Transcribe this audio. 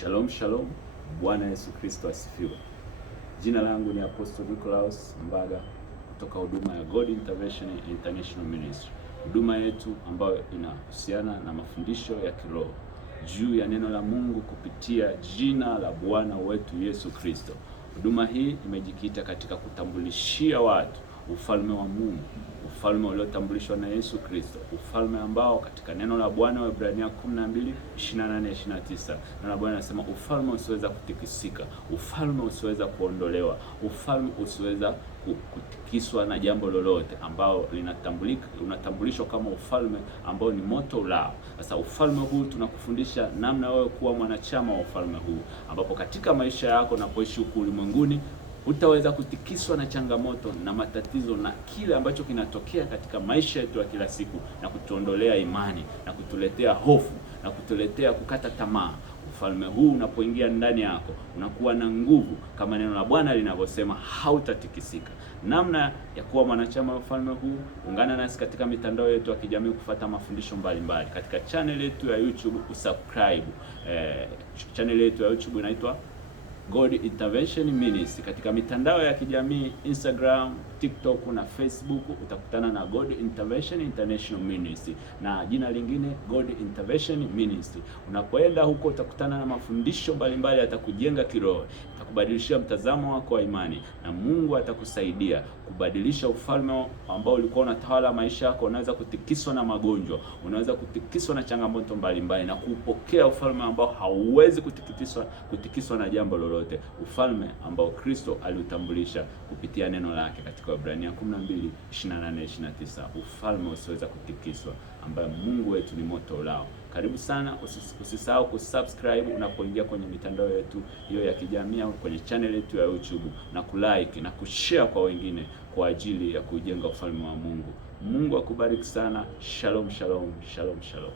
Shalom shalom, Bwana Yesu Kristo asifiwe. Jina langu ni Apostle Nicolaus Mbaga kutoka huduma ya God Intervention International Ministry. Huduma yetu ambayo inahusiana na mafundisho ya kiroho juu ya neno la Mungu kupitia jina la Bwana wetu Yesu Kristo. Huduma hii imejikita katika kutambulishia watu ufalme wa Mungu, ufalme uliotambulishwa na Yesu Kristo, ufalme ambao katika neno la Bwana Waebrania 12:28-29 neno la Bwana linasema ufalme usiweza kutikisika, ufalme usiweza kuondolewa, ufalme usiweza kutikiswa na jambo lolote, ambao unatambulishwa kama ufalme ambao ni moto ulao. Sasa ufalme huu tunakufundisha namna wewe kuwa mwanachama wa ufalme huu, ambapo katika maisha yako unapoishi huku ulimwenguni utaweza kutikiswa na changamoto na matatizo na kile ambacho kinatokea katika maisha yetu ya kila siku, na kutuondolea imani na kutuletea hofu na kutuletea kukata tamaa. Ufalme huu unapoingia ndani yako unakuwa na nguvu, kama neno la Bwana linavyosema, hautatikisika. Namna ya kuwa mwanachama wa ufalme huu, ungana nasi katika mitandao yetu ya kijamii kufuata mafundisho mbalimbali. Katika channel yetu ya YouTube usubscribe. Channel yetu ya YouTube inaitwa God Intervention Ministry. Katika mitandao ya kijamii Instagram, TikTok na Facebook utakutana na God Intervention International Ministry na jina lingine God Intervention Ministry. Unapoenda huko utakutana na mafundisho mbalimbali yatakujenga kiroho, atakubadilishia mtazamo wako wa imani, na Mungu atakusaidia kubadilisha ufalme ambao ulikuwa unatawala maisha yako. Unaweza kutikiswa na magonjwa, unaweza kutikiswa na changamoto mbalimbali, na kupokea ufalme ambao hauwezi kutikiswa na jambo lolote, ufalme ambao Kristo aliutambulisha kupitia neno lake katika Waebrania 12:28-29, ufalme usiweza kutikiswa, ambaye Mungu wetu ni moto ulao. Karibu sana, usisahau kusubscribe unapoingia kwenye mitandao yetu hiyo ya kijamii au kwenye channel yetu ya YouTube, na kulike na kushare kwa wengine kwa ajili ya kujenga ufalme wa Mungu. Mungu akubariki sana. Shalom shalom, shalom shalom.